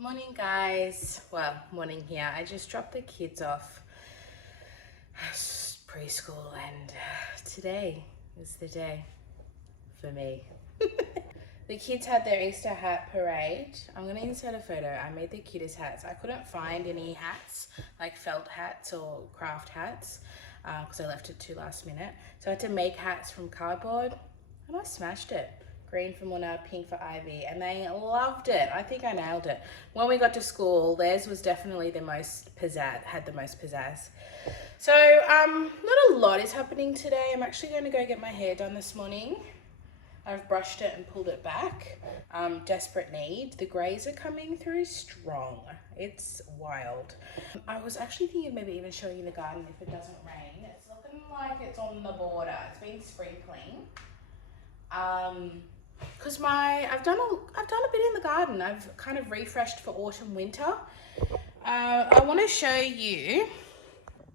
Morning guys. Well, morning here. I just dropped the kids off preschool and today is the day for me. The kids had their Easter hat parade. I'm gonna insert a photo. I made the cutest hats. I couldn't find any hats, like felt hats or craft hats, because I left it to last minute. So I had to make hats from cardboard and I smashed it. Green for Mona, pink for Ivy, and they loved it. I think I nailed it. When we got to school, theirs was definitely the most pizzazz, had the most pizzazz. So, not a lot is happening today. I'm actually going to go get my hair done this morning. I've brushed it and pulled it back. Desperate need. The greys are coming through strong. It's wild. I was actually thinking of maybe even showing you the garden if it doesn't rain. It's looking like it's on the border. It's been sprinkling. Because I've done a bit in the garden. I've kind of refreshed for autumn winter. I want to show you,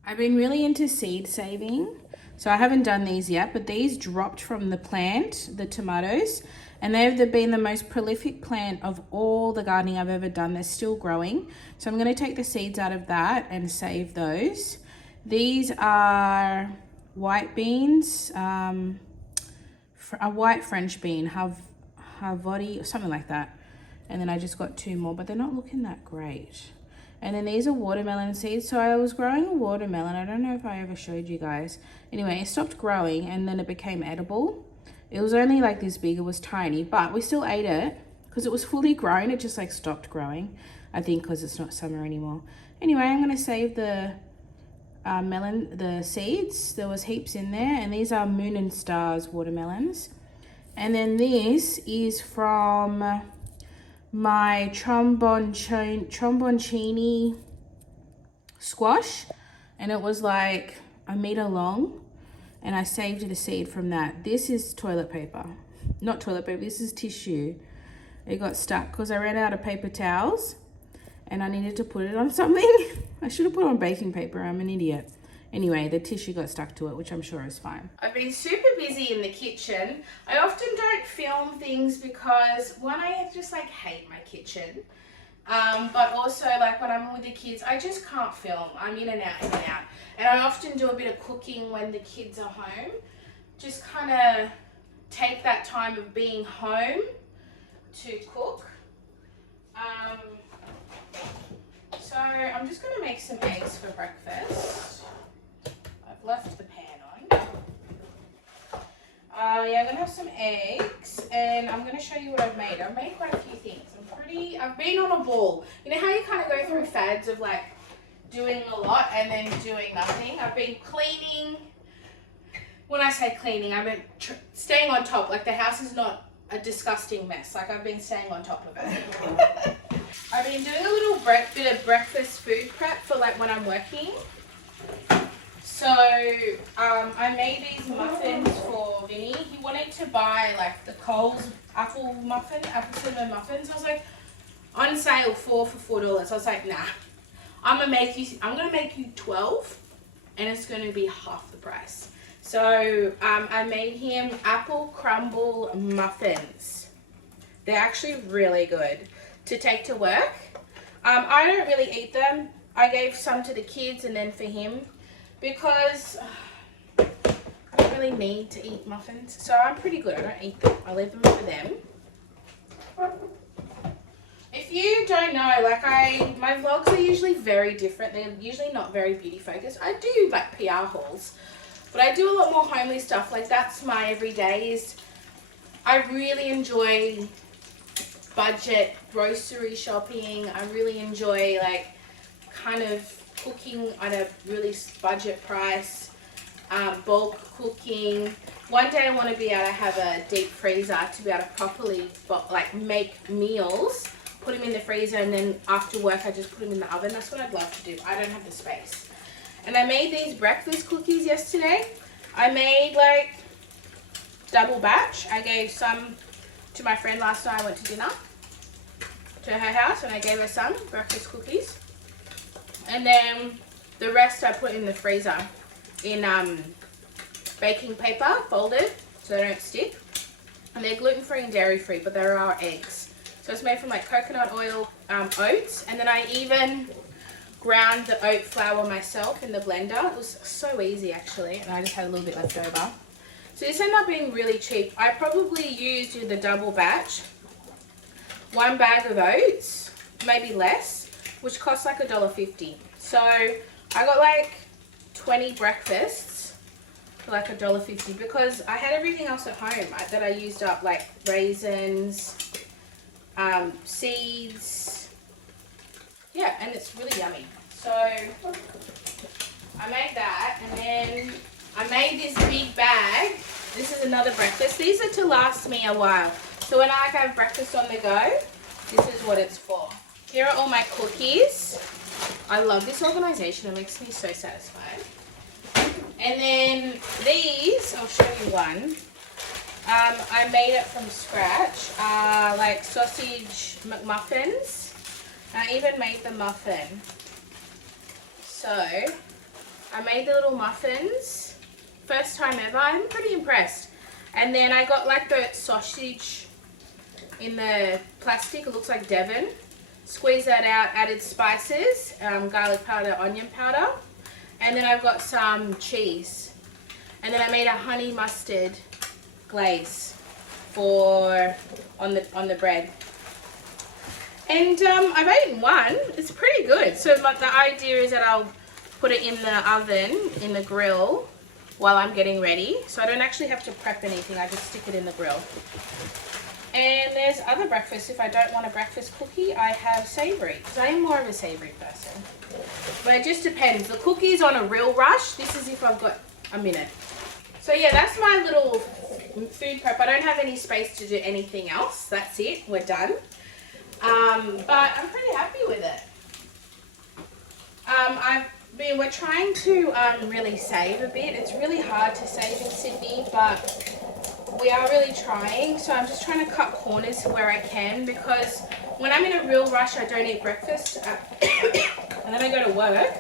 I've been really into seed saving, so I haven't done these yet, but these dropped from the plant, the tomatoes, and they've been the most prolific plant of all the gardening I've ever done. They're still growing, so I'm going to take the seeds out of that and save those. These are white beans, a white French bean, Havodi or something like that. And then I just got two more, but they're not looking that great. And then these are watermelon seeds. So I was growing a watermelon. I don't know if I ever showed you guys. Anyway, it stopped growing and then it became edible. It was only like this big, it was tiny, but we still ate it because it was fully grown. It just like stopped growing, I think, because it's not summer anymore. Anyway, I'm gonna save the the seeds. There was heaps in there, and these are Moon and Stars watermelons. And then this is from my tromboncini squash, and it was like a meter long, and I saved the seed from that. This is toilet paper, not toilet paper, this is tissue. It got stuck because I ran out of paper towels and I needed to put it on something. I should have put it on baking paper, I'm an idiot. Anyway, the tissue got stuck to it, which I'm sure is fine. I've been super busy in the kitchen. I often don't film things because one, I just like hate my kitchen. But also like when I'm with the kids, I just can't film. I'm in and out, in and out. And I often do a bit of cooking when the kids are home. Just kind of take that time of being home to cook. So I'm just going to make some eggs for breakfast. I've left the pan on. Yeah, I'm going to have some eggs and I'm going to show you what I've made. I've made quite a few things. I've been on a ball. You know how you kind of go through fads of like doing a lot and then doing nothing? I've been cleaning. When I say cleaning, I've been staying on top. Like the house is not a disgusting mess. Like I've been staying on top of it. I've been doing a little bit of breakfast food prep for like when I'm working. So I made these muffins for Vinny. He wanted to buy like the Coles apple cinnamon muffins. I was like, on sale 4 for $4. I was like, nah, I'm gonna make you 12 and it's gonna be half the price. So I made him apple crumble muffins. They're actually really good to take to work. I don't really eat them. I gave some to the kids and then for him because I don't really need to eat muffins. So I'm pretty good. I don't eat them. I leave them for them. If you don't know, like my vlogs are usually very different. They're usually not very beauty focused. I do like PR hauls, but I do a lot more homely stuff. Like that's my everyday. I really enjoy budget grocery shopping. I really enjoy like kind of cooking at a really budget price, bulk cooking. One day I want to be able to have a deep freezer to be able to properly like make meals, put them in the freezer, and then after work I just put them in the oven. That's what I'd love to do. I don't have the space. And I made these breakfast cookies yesterday. I made like double batch. I gave some to my friend last night. I went to dinner to her house and I gave her some breakfast cookies. And then the rest I put in the freezer in baking paper, folded so they don't stick. And they're gluten-free and dairy-free, but there are eggs. So it's made from like coconut oil, oats, and then I even ground the oat flour myself in the blender. It was so easy actually, and I just had a little bit left over. So this ended up being really cheap. I probably used the double batch, 1 bag of oats, maybe less, which cost like $1.50. So I got like 20 breakfasts for like $1.50 because I had everything else at home that I used up, like raisins, seeds. Yeah, and it's really yummy. So I made that, and then I made this big bag. This is another breakfast. These are to last me a while. So when I have breakfast on the go, this is what it's for. Here are all my cookies. I love this organization. It makes me so satisfied. And then these, I'll show you one. I made it from scratch, like sausage McMuffins. I even made the muffin. So I made the little muffins. First time ever. I'm pretty impressed. And then I got like the sausage in the plastic. It looks like Devon. Squeeze that out, added spices, garlic powder, onion powder. And then I've got some cheese. And then I made a honey mustard glaze for on the bread. And I've eaten one. It's pretty good. So the idea is that I'll put it in the oven, in the grill, while I'm getting ready. So I don't actually have to prep anything. I just stick it in the grill. And there's other breakfasts. If I don't want a breakfast cookie, I have savoury, because I am more of a savoury person. But it just depends. The cookie's on a real rush. This is if I've got a minute. So yeah, that's my little food prep. I don't have any space to do anything else. That's it. We're done. But I'm pretty happy with it. We're trying to really save a bit. It's really hard to save in Sydney, but we are really trying. So I'm just trying to cut corners where I can, because when I'm in a real rush, I don't eat breakfast. And then I go to work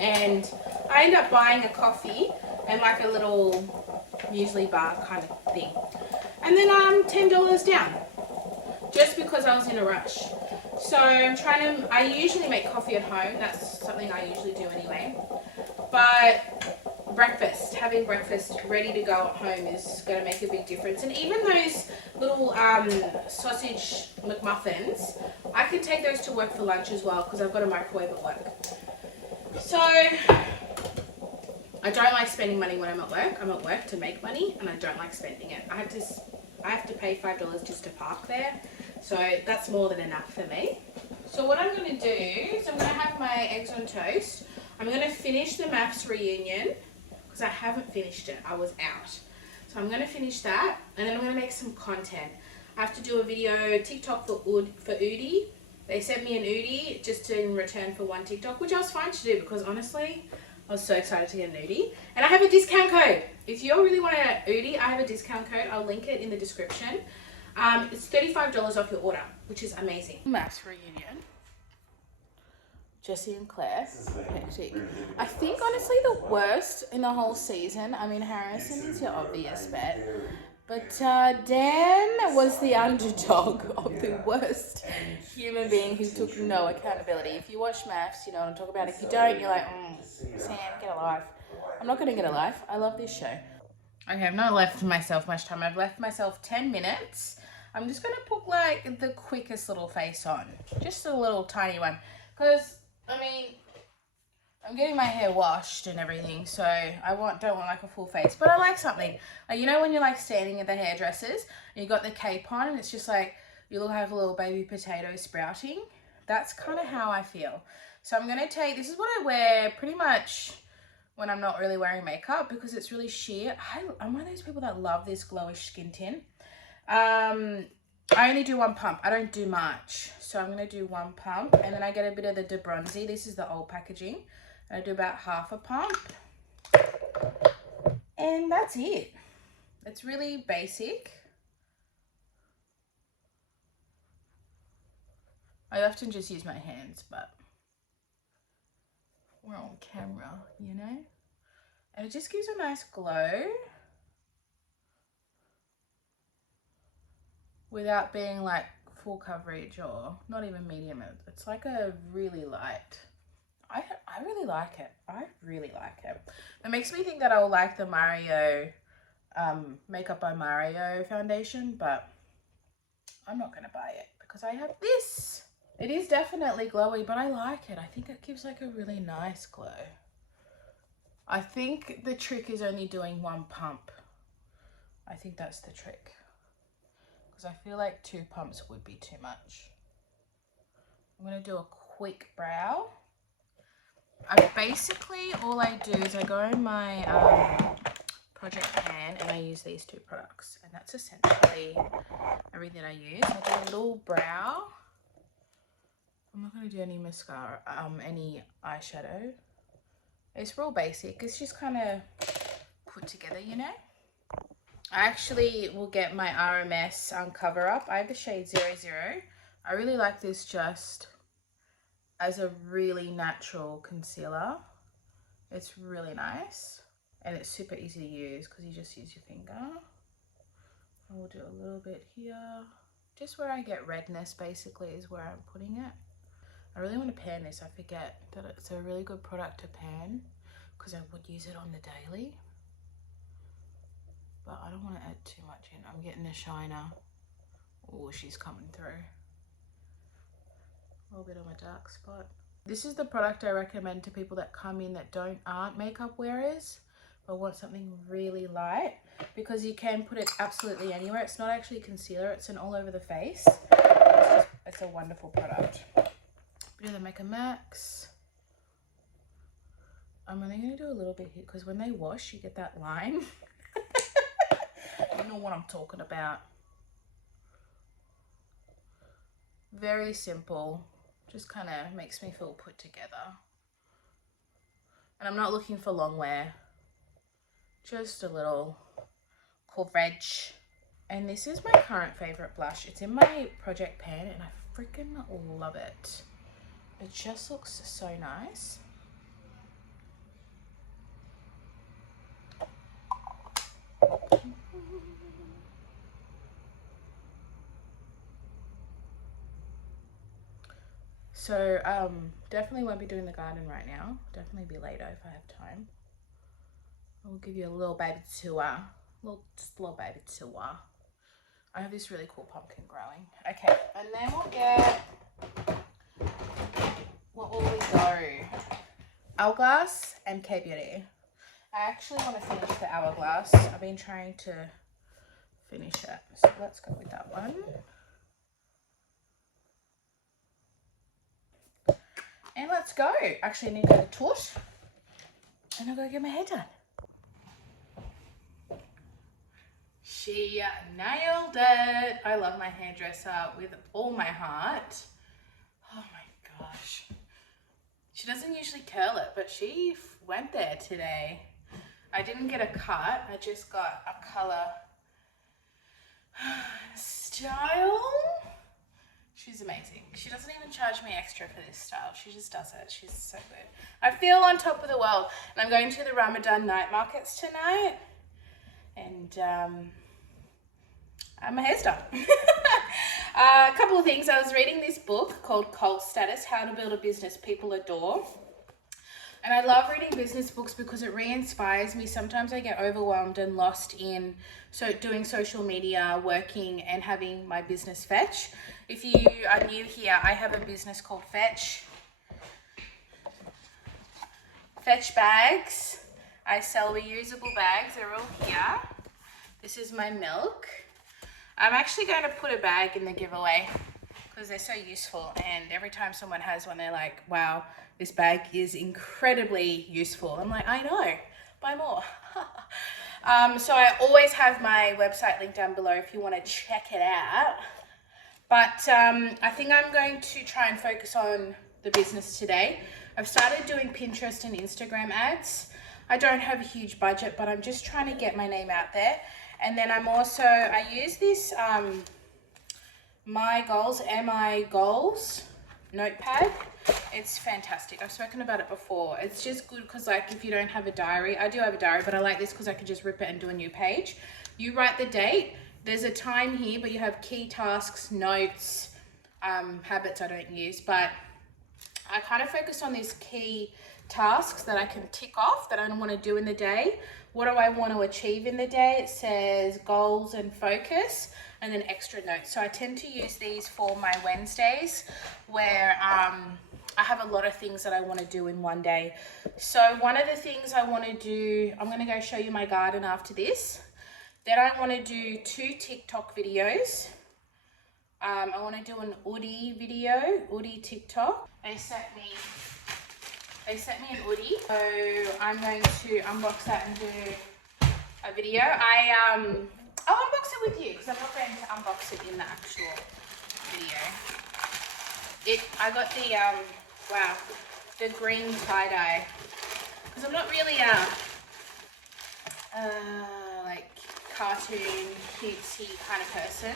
and I end up buying a coffee and like a little muesli bar kind of thing. And then I'm $10 down just because I was in a rush. So I usually make coffee at home. That's something I usually do anyway. But having breakfast ready to go at home is going to make a big difference. And even those little sausage McMuffins, I can take those to work for lunch as well because I've got a microwave at work. So I don't like spending money when I'm at work. I'm at work to make money and I don't like spending it. I have to pay $5 just to park there. So that's more than enough for me. So what I'm going to do is I'm going to have my eggs on toast. I'm going to finish the maths reunion because I haven't finished it. I was out. So I'm going to finish that and then I'm going to make some content. I have to do a video TikTok for Udi. They sent me an Udi just in return for one TikTok, which I was fine to do because honestly, I was so excited to get an Udi. And I have a discount code. If you all really want an Udi, I have a discount code. I'll link it in the description. It's $35 off your order, which is amazing. Maths reunion. Jesse and Claire. Hectic. I think honestly the worst in the whole season. I mean, Harrison is your obvious bet. But Dan was the underdog of the worst human being who took no accountability. If you watch Maths, you know what I'm talking about. If you don't, you're like, Sam, get a life. I'm not going to get a life. I love this show. Okay, I've not left myself much time. I've left myself 10 minutes. I'm just going to put like the quickest little face on. Just a little tiny one. Because, I mean, I'm getting my hair washed and everything, so I don't want like a full face. But I like something. Like, you know when you're like standing at the hairdressers and you got the cape on and it's just like you look like a little baby potato sprouting? That's kind of how I feel. So I'm going to take, this is what I wear pretty much when I'm not really wearing makeup because it's really sheer. I'm one of those people that love this glowish skin tint. I only do one pump. I don't do much. So I'm going to do one pump and then I get a bit of the De Bronzy. This is the old packaging. I do about half a pump. And that's it. It's really basic. I often just use my hands, but we're on camera, you know? And it just gives a nice glow without being like full coverage or not even medium. It's like a really light. I really like it. I really like it. It makes me think that I will like the Mario Makeup by Mario foundation, but I'm not going to buy it because I have this. It is definitely glowy, but I like it. I think it gives like a really nice glow. I think the trick is only doing one pump. I think that's the trick. Because I feel like 2 pumps would be too much. I'm going to do a quick brow. Basically, all I do is I go in my project pan and I use these 2 products. And that's essentially everything I use. I do a little brow. I'm not going to do any mascara, any eyeshadow. It's real basic. It's just kind of put together, you know. I actually will get my RMS cover up. I have the shade 00. I really like this just as a really natural concealer. It's really nice and it's super easy to use because you just use your finger. I will do a little bit here. Just where I get redness basically is where I'm putting it. I really want to pan this. I forget that it's a really good product to pan because I would use it on the daily. But I don't want to add too much in. I'm getting a shiner. Oh, she's coming through. A little bit on my dark spot. This is the product I recommend to people that come in that aren't makeup wearers but want something really light, because you can put it absolutely anywhere. It's not actually concealer. It's an all over the face. It's a wonderful product. Bit of the Makeup Max. I'm only going to do a little bit here because when they wash, you get that line. You know what I'm talking about. Very simple. Just kind of makes me feel put together. And I'm not looking for long wear. Just a little coverage. And this is my current favorite blush. It's in my project pan and I freaking love it. It just looks so nice. So definitely won't be doing the garden right now. Definitely be later if I have time. I will give you a little baby tour. Just a little baby tour. I have this really cool pumpkin growing. Okay, and then we'll get, what will we go? Hourglass and K-Beauty. I actually want to finish the Hourglass. I've been trying to finish it. So let's go with that one. And let's go. Actually, I need to go to the tush and I'll go get my hair done. She nailed it. I love my hairdresser with all my heart. Oh my gosh. She doesn't usually curl it, but she went there today. I didn't get a cut. I just got a color style. She's amazing. She doesn't even charge me extra for this style. She just does it. She's so good. I feel on top of the world. And I'm going to the Ramadan night markets tonight. And my hair's done. A couple of things. I was reading this book called Cult Status, How to Build a Business People Adore. And I love reading business books because it re-inspires me. Sometimes I get overwhelmed and lost in doing social media, working and having my business fetch. If you are new here, I have a business called Fetch Bags. I sell reusable bags. They're all here. This is my milk. I'm actually going to put a bag in the giveaway because they're so useful. And every time someone has one, they're like, wow, this bag is incredibly useful. I'm like, I know, buy more. So I always have my website linked down below if you want to check it out. But I think I'm going to try and focus on the business today. I've started doing Pinterest and Instagram ads. I don't have a huge budget, but I'm just trying to get my name out there. And then I use this My Goals notepad. It's fantastic. I've spoken about it before. It's just good because like if you don't have a diary, I do have a diary, but I like this because I can just rip it and do a new page. You write the date. There's a time here, but you have key tasks, notes, habits I don't use, but I kind of focus on these key tasks that I can tick off that I want to do in the day. What do I want to achieve in the day? It says goals and focus, and then extra notes. So I tend to use these for my Wednesdays where I have a lot of things that I want to do in one day. So one of the things I want to do, I'm going to go show you my garden after this. Then I want to do 2 TikTok videos. I want to do an Oodie video, Oodie TikTok. They sent me an Oodie, so I'm going to unbox that and do a video. I'll unbox it with you because I'm not going to unbox it in the actual video. I got the the green tie-dye because I'm not really like cartoon cutesy kind of person.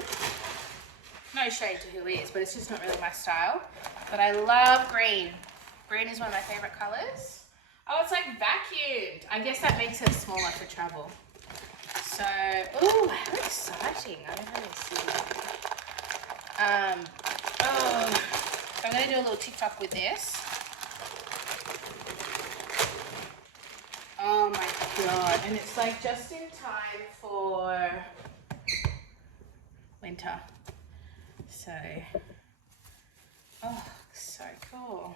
No shade to who is, but it's just not really my style. But I love green. Green is one of my favorite colors. Oh, it's like vacuumed. I guess that makes it smaller for travel. So, ooh, how exciting. I don't really see that. So I'm going to do a little TikTok with this. Oh my God. And it's like just in time for winter. So, oh, so cool.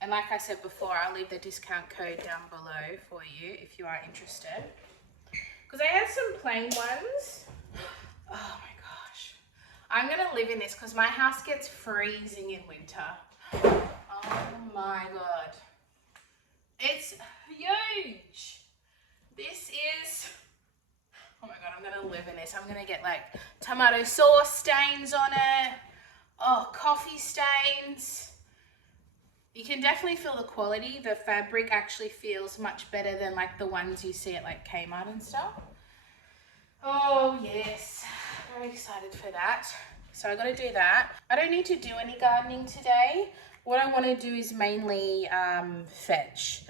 And like I said before, I'll leave the discount code down below for you if you are interested. Because I had some plain ones. Oh my gosh. I'm going to live in this because my house gets freezing in winter. Oh my God. It's huge. This is... Oh my God, I'm going to live in this. I'm going to get like tomato sauce stains on it. Oh, coffee stains. You can definitely feel the quality. The fabric actually feels much better than like the ones you see at like Kmart and stuff. Oh yes, very excited for that. So I got to do that. I don't need to do any gardening today. What I want to do is mainly fetch.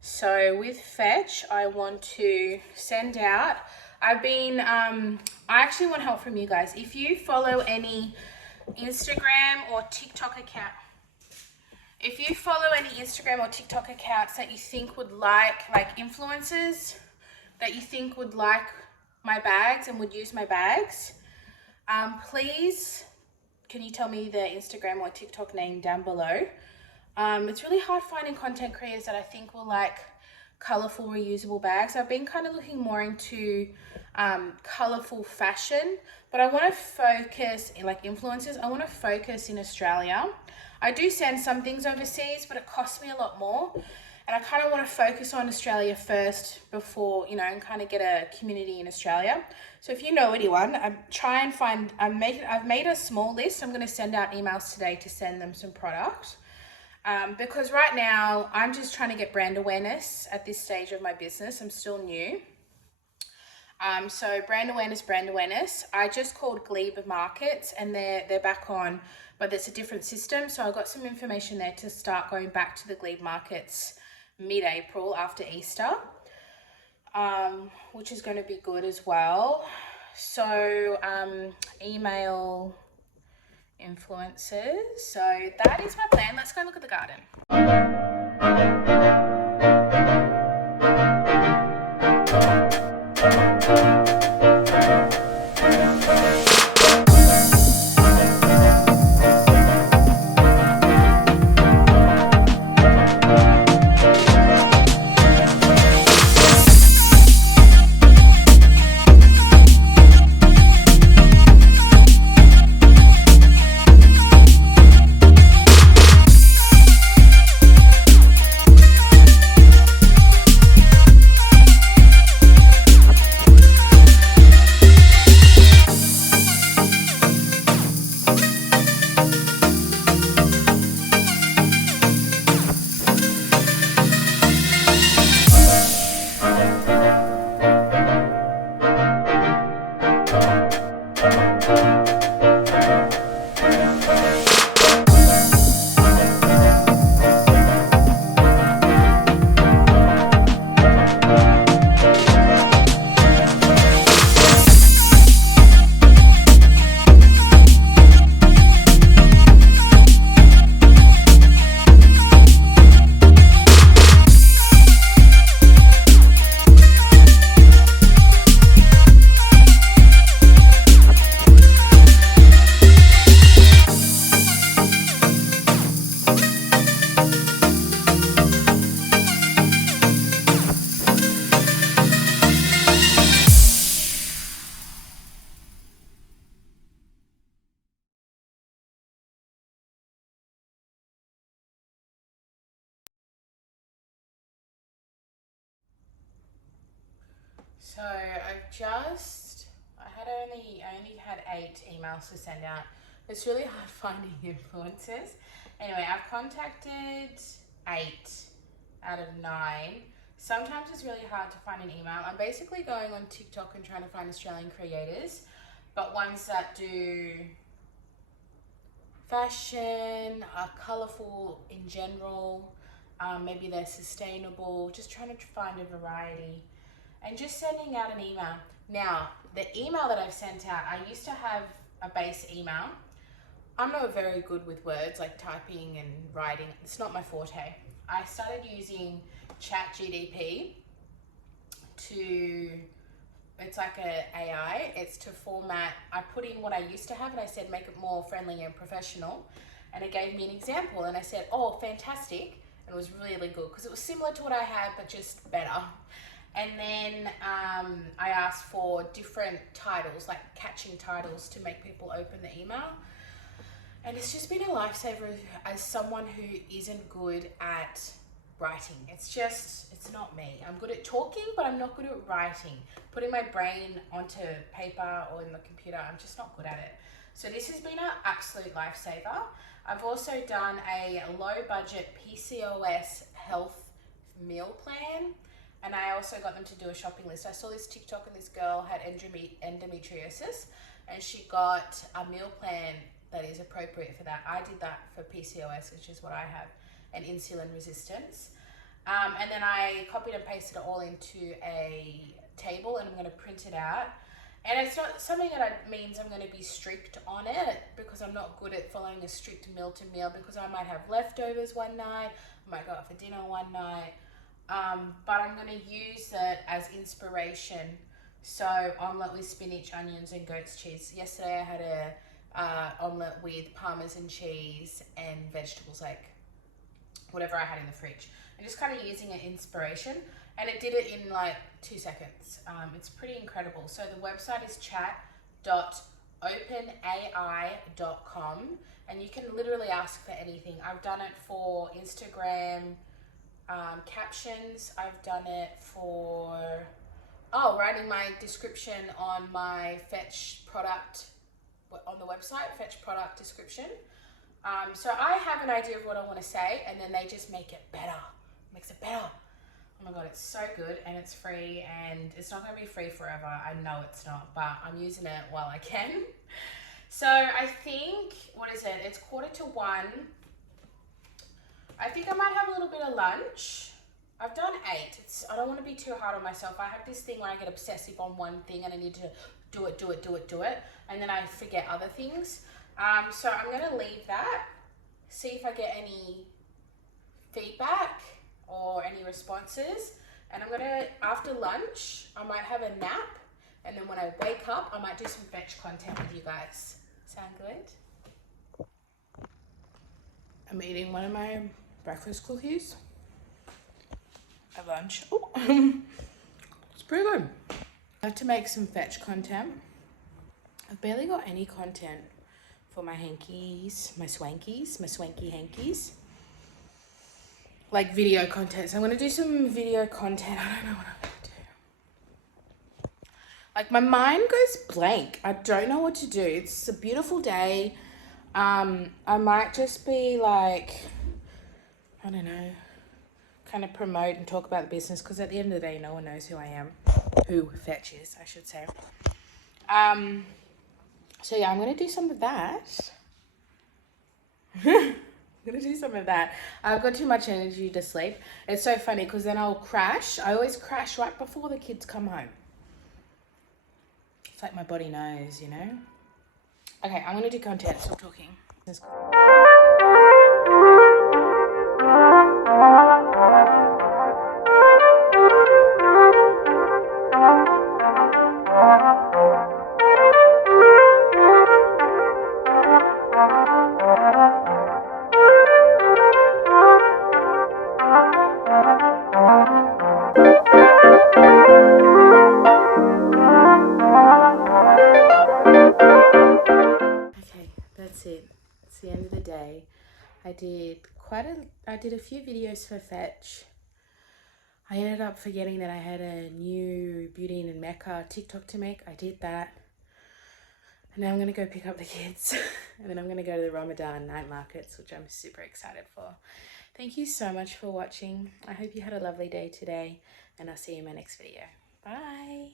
So with fetch, I want to send out, I actually want help from you guys. If you follow any Instagram or TikTok account, that you think would like influencers that you think would like my bags and would use my bags, please, can you tell me the Instagram or TikTok name down below? It's really hard finding content creators that I think will like colorful reusable bags. I've been kind of looking more into colorful fashion, but I want to focus in like influencers. I want to focus in Australia. I do send some things overseas, but it costs me a lot more. And I kind of want to focus on Australia first before, you know, and kind of get a community in Australia. So if you know anyone, I've made a small list. I'm going to send out emails today to send them some product. Because right now I'm just trying to get brand awareness at this stage of my business. I'm still new. So brand awareness. I just called Glebe Markets and they're back on, but it's a different system. So I got some information there to start going back to the Glebe Markets mid-April after Easter, which is going to be good as well. So email influencers. So that is my plan. Let's go look at the garden. So I only had 8 emails to send out. It's really hard finding influencers. Anyway, I've contacted 8 out of 9. Sometimes it's really hard to find an email. I'm basically going on TikTok and trying to find Australian creators, but ones that do fashion, are colourful in general, maybe they're sustainable, just trying to find a variety and just sending out an email. Now, the email that I've sent out, I used to have a base email. I'm not very good with words, like typing and writing. It's not my forte. I started using ChatGPT it's like a AI. It's to format. I put in what I used to have and I said, make it more friendly and professional. And it gave me an example and I said, oh, fantastic. And it was really good because it was similar to what I had, but just better. And then I asked for different titles, like catching titles to make people open the email. And it's just been a lifesaver as someone who isn't good at writing. It's not me. I'm good at talking, but I'm not good at writing. Putting my brain onto paper or in the computer, I'm just not good at it. So this has been an absolute lifesaver. I've also done a low budget PCOS health meal plan. And I also got them to do a shopping list. I saw this TikTok and this girl had endometriosis and she got a meal plan that is appropriate for that. I did that for PCOS, which is what I have, and insulin resistance. And then I copied and pasted it all into a table and I'm going to print it out. And it's not something that means I'm going to be strict on it because I'm not good at following a strict meal to meal because I might have leftovers one night, I might go out for dinner one night. But I'm going to use it as inspiration. So omelette with spinach, onions and goat's cheese. Yesterday I had a omelette with parmesan cheese and vegetables, like whatever I had in the fridge. And just kind of using it inspiration. And it did it in like 2 seconds. It's pretty incredible. So the website is chat.openai.com and you can literally ask for anything. I've done it for Instagram captions. I've done it for writing my description on my Fetch product on the website, Fetch product description. So I have an idea of what I want to say and then they just make it better. Makes it better. Oh my god, it's so good and it's free and it's not going to be free forever. I know it's not, but I'm using it while I can. So I think, what is it? It's 1:45. I think I might have a little bit of lunch. I've done 8. I don't want to be too hard on myself. I have this thing where I get obsessive on one thing and I need to do it. And then I forget other things. So I'm going to leave that. See if I get any feedback or any responses. And I'm going to, after lunch, I might have a nap. And then when I wake up, I might do some Fetch content with you guys. Sound good? I'm eating one of my breakfast cookies at lunch. Oh, it's pretty good. I have to make some Fetch content. I've barely got any content for my hankies, my swanky hankies. Like video content. So I'm going to do some video content. I don't know what I'm going to do. Like my mind goes blank. I don't know what to do. It's a beautiful day. I might just be like, I don't know, kind of promote and talk about the business because at the end of the day, no one knows who I am. Who Fetch is, I should say. So yeah, I'm going to do some of that. I'm going to do some of that. I've got too much energy to sleep. It's so funny because then I'll crash. I always crash right before the kids come home. It's like my body knows, you know. Okay, I'm going to do content. Stop talking. It's the end of the day. I did a few videos for Fetch. I ended up forgetting that I had a new Beauty in Mecca TikTok to make. I did that. And now I'm going to go pick up the kids. And then I'm going to go to the Ramadan night markets, which I'm super excited for. Thank you so much for watching. I hope you had a lovely day today. And I'll see you in my next video. Bye.